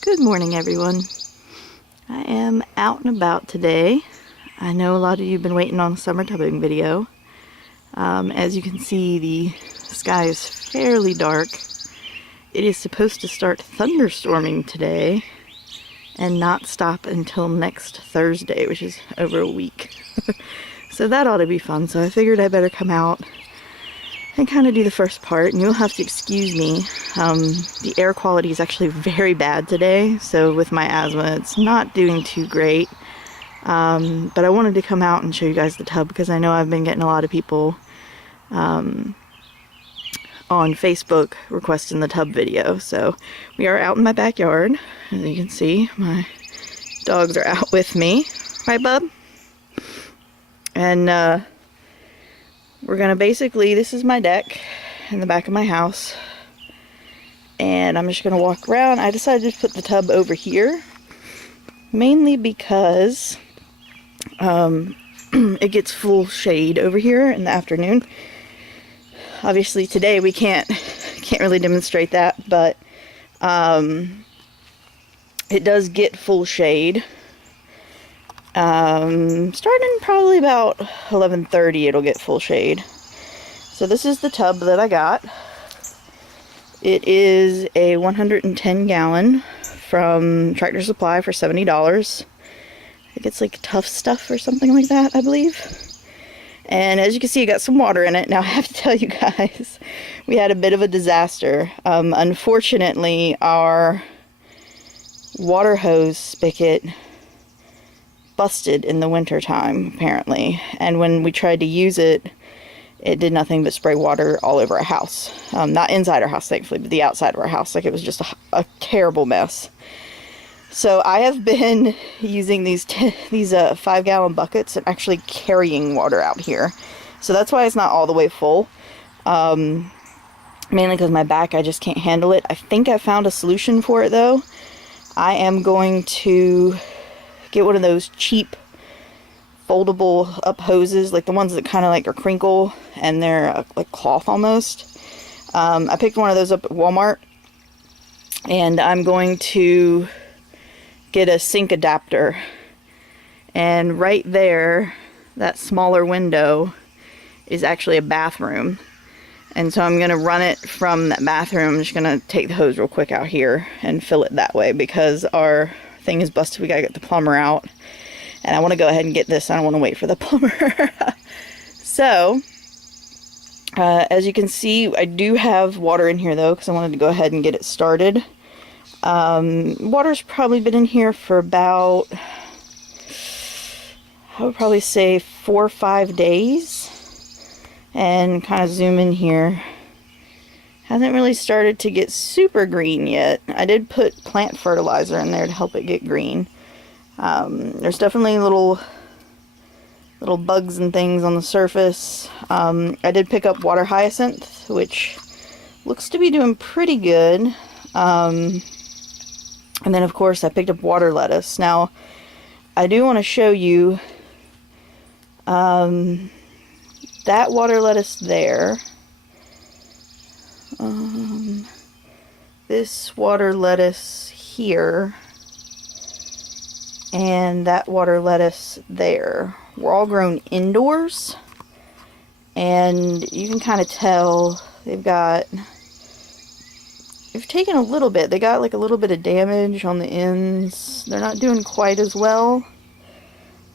Good morning, everyone. I am out and about today. I know a lot of you have been waiting on a summer tubbing video. As you can see, the sky is fairly dark. It is supposed to start thunderstorming today and not stop until next Thursday, which is over a week. So that ought to be fun. So I figured I better come out and kind of do the first part, and you'll have to excuse me. The air quality is actually very bad today, so with my asthma it's not doing too great. But I wanted to come out and show you guys the tub because I know I've been getting a lot of people on Facebook requesting the tub video. So we are out in my backyard. As you can see, my dogs are out with me. Right, bub? And we're gonna basically, this is my deck in the back of my house, and I'm just gonna walk around. I decided to put the tub over here, mainly because it gets full shade over here in the afternoon. Obviously today we can't really demonstrate that, but it does get full shade. Starting probably about 11:30 it'll get full shade. So this is the tub that I got. It is a 110 gallon from Tractor Supply for $70. I think it's like Tough Stuff or something like that, I believe. And as you can see, it got some water in it. Now I have to tell you guys, we had a bit of a disaster. Unfortunately, our water hose spigot busted in the winter time, apparently, and when we tried to use it, it did nothing but spray water all over our house. Not inside our house, thankfully, but the outside of our house. Like, it was just a terrible mess. So I have been using these 5-gallon buckets and actually carrying water out here. So that's why it's not all the way full. Mainly because my back, I just can't handle it. I think I found a solution for it, though. I am going to get one of those cheap foldable up hoses, like the ones that kind of like are crinkle and they're like cloth almost. I picked one of those up at Walmart, and I'm going to get a sink adapter, and right there, that smaller window is actually a bathroom, and so I'm going to run it from that bathroom. I'm just going to take the hose real quick out here and fill it that way because our thing is busted. We gotta get the plumber out, and I want to go ahead and get this. I don't want to wait for the plumber. So as you can see, I do have water in here though, because I wanted to go ahead and get it started. Water's probably been in here for about, I would probably say 4 or 5 days, and kind of zoom in here. Hasn't really started to get super green yet. I did put plant fertilizer in there to help it get green. There's definitely little bugs and things on the surface. I did pick up water hyacinth, which looks to be doing pretty good. And then of course I picked up water lettuce. Now I do want to show you that water lettuce there. This water lettuce here and that water lettuce there were all grown indoors, and you can kind of tell they've taken a little bit. They got like a little bit of damage on the ends. They're not doing quite as well.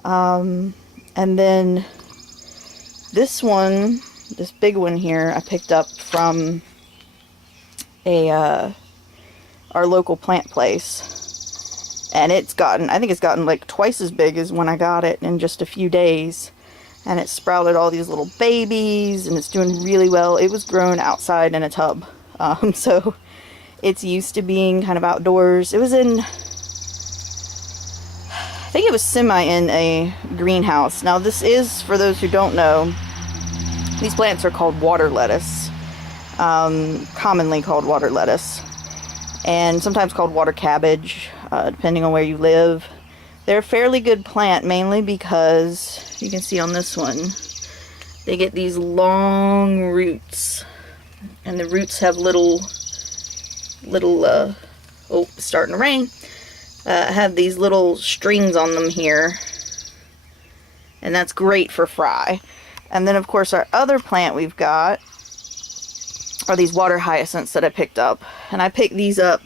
And then this one, this big one here, I picked up from our local plant place, and I think it's gotten like twice as big as when I got it in just a few days, and it sprouted all these little babies, and it's doing really well. It was grown outside in a tub, so it's used to being kind of outdoors. It was in, I think it was semi in a greenhouse. Now this is, for those who don't know, these plants are called water lettuce, commonly called water lettuce, and sometimes called water cabbage, depending on where you live. They're a fairly good plant, mainly because you can see on this one, they get these long roots, and the roots have little oh, it's starting to rain, have these little strings on them here. And that's great for fry. And then of course our other plant we've got are these water hyacinths that I picked up. And I picked these up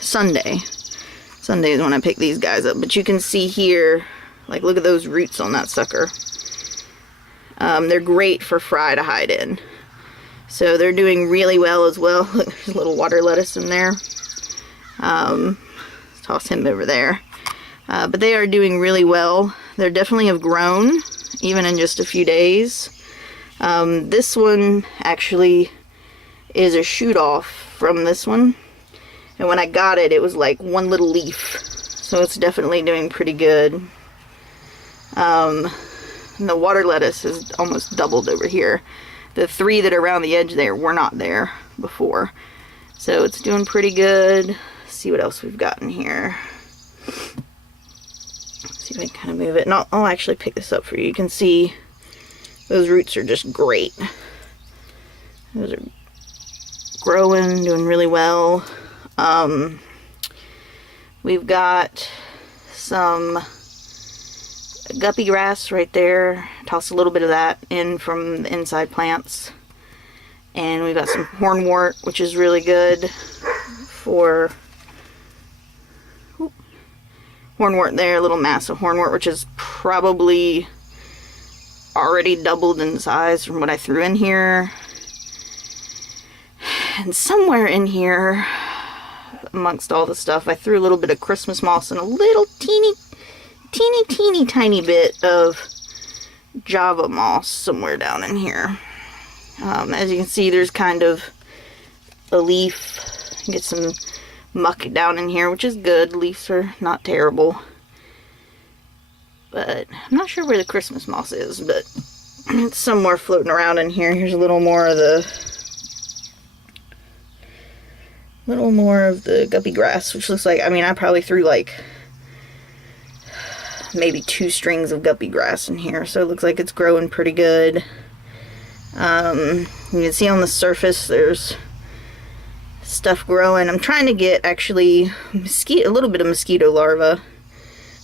Sunday. Sunday is when I picked these guys up. But you can see here, like, look at those roots on that sucker. They're great for fry to hide in. So they're doing really well as well. Look, there's a little water lettuce in there. Toss him over there. But they are doing really well. They definitely have grown, even in just a few days. This one actually is a shoot off from this one. And when I got it, it was like one little leaf. So it's definitely doing pretty good. And the water lettuce has almost doubled over here. The 3 that are around the edge there were not there before. So it's doing pretty good. Let's see what else we've got in here. Let's see if I can kind of move it. And I'll actually pick this up for you. You can see those roots are just great. Those are growing, doing really well. We've got some guppy grass right there. Toss a little bit of that in from the inside plants. And we've got some hornwort, which is really good for hornwort there, a little mass of hornwort, which is probably already doubled in size from what I threw in here. And somewhere in here, amongst all the stuff, I threw a little bit of Christmas moss and a little teeny tiny bit of Java moss somewhere down in here. As you can see, there's kind of a leaf. Get some muck down in here, which is good. Leaves are not terrible. But I'm not sure where the Christmas moss is, but it's somewhere floating around in here. Here's a little more of the guppy grass, which looks like, I mean, I probably threw like maybe 2 strings of guppy grass in here, so it looks like it's growing pretty good. You can see on the surface there's stuff growing. I'm trying to get actually a little bit of mosquito larvae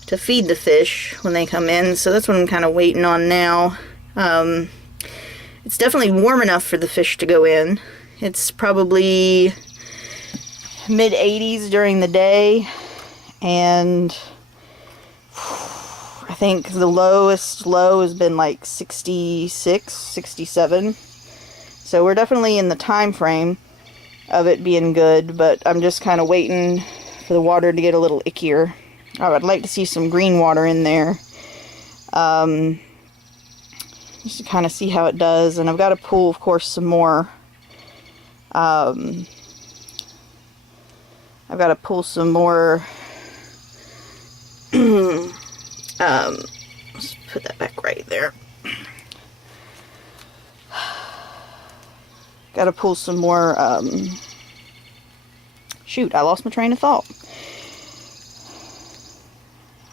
to feed the fish when they come in, so that's what I'm kind of waiting on now. It's definitely warm enough for the fish to go in. It's probably mid-80s during the day, and I think the lowest low has been like 66, 67. So we're definitely in the time frame of it being good, but I'm just kind of waiting for the water to get a little ickier. I would like to see some green water in there, just to kind of see how it does. And I've got to pull, of course, some more. I've got to pull some more. Let's put that back right there. Got to pull some more. Shoot, I lost my train of thought.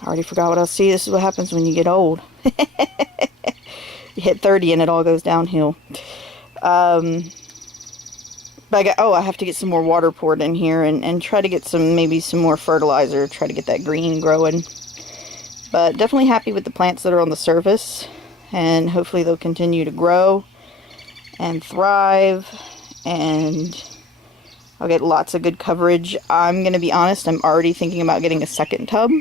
I already forgot what else. See, this is what happens when you get old. You hit 30 and it all goes downhill. But I have to get some more water poured in here and try to get maybe some more fertilizer, try to get that green growing. But definitely happy with the plants that are on the surface, and hopefully they'll continue to grow and thrive, and I'll get lots of good coverage. I'm going to be honest, I'm already thinking about getting a second tub,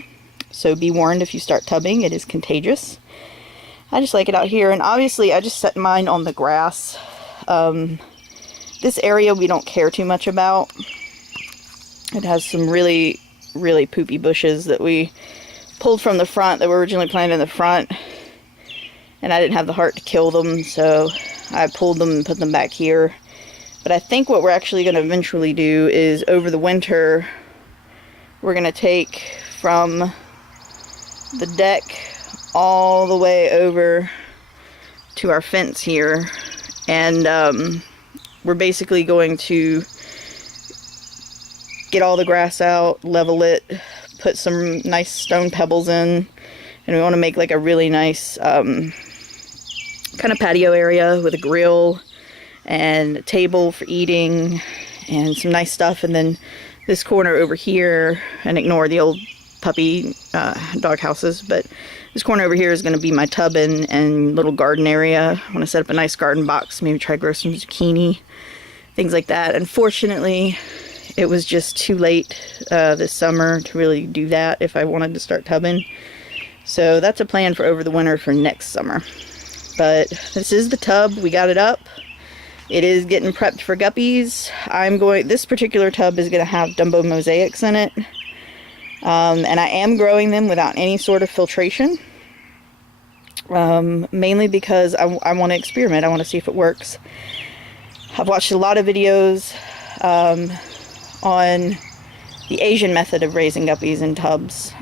so be warned if you start tubbing, it is contagious. I just like it out here, and obviously I just set mine on the grass. This area we don't care too much about. It has some really poopy bushes that we pulled from the front that were originally planted in the front, and I didn't have the heart to kill them, so I pulled them and put them back here. But I think what we're actually going to eventually do is over the winter we're going to take from the deck all the way over to our fence here, and we're basically going to get all the grass out, level it, put some nice stone pebbles in, and we want to make like a really nice kind of patio area with a grill and a table for eating and some nice stuff. And then this corner over here, and ignore the old puppy dog houses, but this corner over here is going to be my tub and little garden area. I want to set up a nice garden box, maybe try to grow some zucchini, things like that. Unfortunately, it was just too late this summer to really do that if I wanted to start tubbing. So that's a plan for over the winter for next summer. But this is the tub. We got it up. It is getting prepped for guppies. This particular tub is going to have Dumbo mosaics in it. And I am growing them without any sort of filtration. Mainly because I want to experiment. I want to see if it works. I've watched a lot of videos on the Asian method of raising guppies in tubs,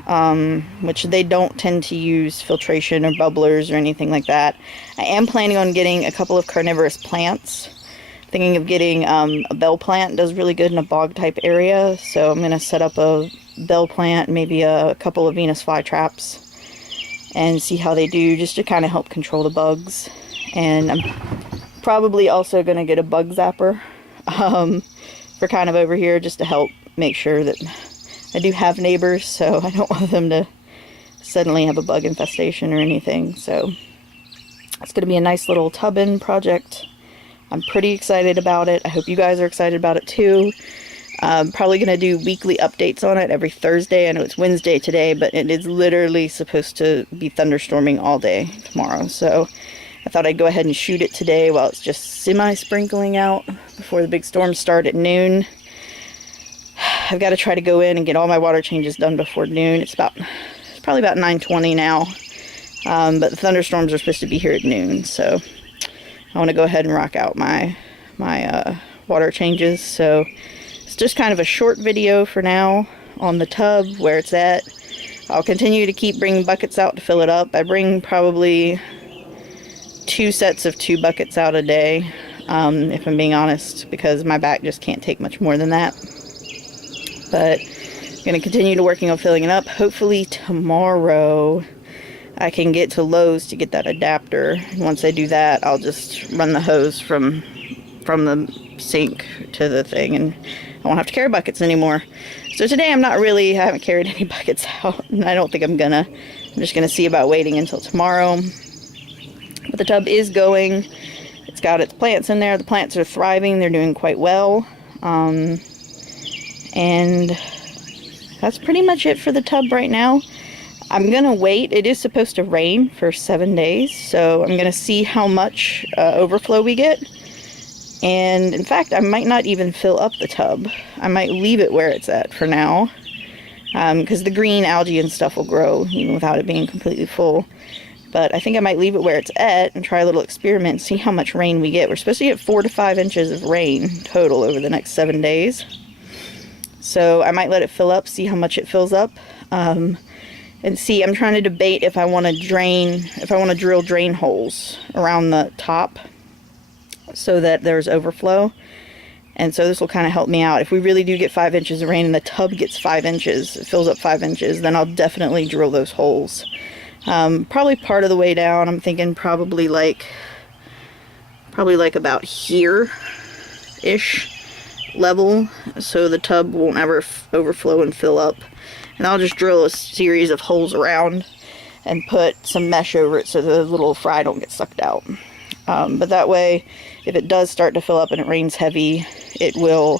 which they don't tend to use filtration or bubblers or anything like that. I am planning on getting a couple of carnivorous plants. Thinking of getting a bell plant. It does really good in a bog type area, so I'm going to set up a bell plant, maybe a couple of Venus flytraps, and see how they do, just to kind of help control the bugs. And I'm probably also going to get a bug zapper for kind of over here, just to help make sure that I do have neighbors, so I don't want them to suddenly have a bug infestation or anything. So it's going to be a nice little tubbing project. I'm pretty excited about it. I hope you guys are excited about it too. I'm probably going to do weekly updates on it every Thursday. I know it's Wednesday today, but it is literally supposed to be thunderstorming all day tomorrow. So I thought I'd go ahead and shoot it today while it's just semi-sprinkling out before the big storms start at noon. I've got to try to go in and get all my water changes done before noon. It's probably about 9:20 now. But the thunderstorms are supposed to be here at noon, so I want to go ahead and rock out my water changes. So it's just kind of a short video for now on the tub, where it's at. I'll continue to keep bringing buckets out to fill it up. I bring probably 2 sets of 2 buckets out a day, if I'm being honest, because my back just can't take much more than that. But I'm going to continue to working on filling it up. Hopefully tomorrow I can get to Lowe's to get that adapter. And once I do that, I'll just run the hose from the sink to the thing, and I won't have to carry buckets anymore. So today I haven't carried any buckets out, and I don't think I'm gonna. I'm just gonna see about waiting until tomorrow. But the tub is going. It's got its plants in there. The plants are thriving. They're doing quite well. And that's pretty much it for the tub right now. I'm going to wait. It is supposed to rain for 7 days, so I'm going to see how much overflow we get. And in fact, I might not even fill up the tub. I might leave it where it's at for now, because the green algae and stuff will grow even without it being completely full. But I think I might leave it where it's at and try a little experiment and see how much rain we get. We're supposed to get 4 to 5 inches of rain total over the next 7 days. So I might let it fill up, see how much it fills up, and see. I'm trying to debate if I want to drill drain holes around the top so that there's overflow. And so this will kind of help me out. If we really do get 5 inches of rain and the tub gets 5 inches, it fills up 5 inches, then I'll definitely drill those holes. Probably part of the way down. I'm thinking probably like about here-ish level, so the tub won't ever overflow and fill up. And I'll just drill a series of holes around and put some mesh over it so the little fry don't get sucked out. But that way, if it does start to fill up and it rains heavy, it will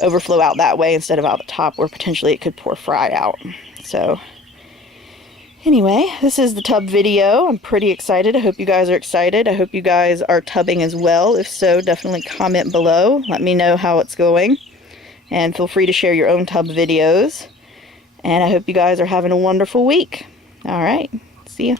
overflow out that way instead of out the top where potentially it could pour fry out. So anyway, this is the tub video. I'm pretty excited. I hope you guys are excited. I hope you guys are tubbing as well. If so, definitely comment below. Let me know how it's going. And feel free to share your own tub videos. And I hope you guys are having a wonderful week. All right. See ya.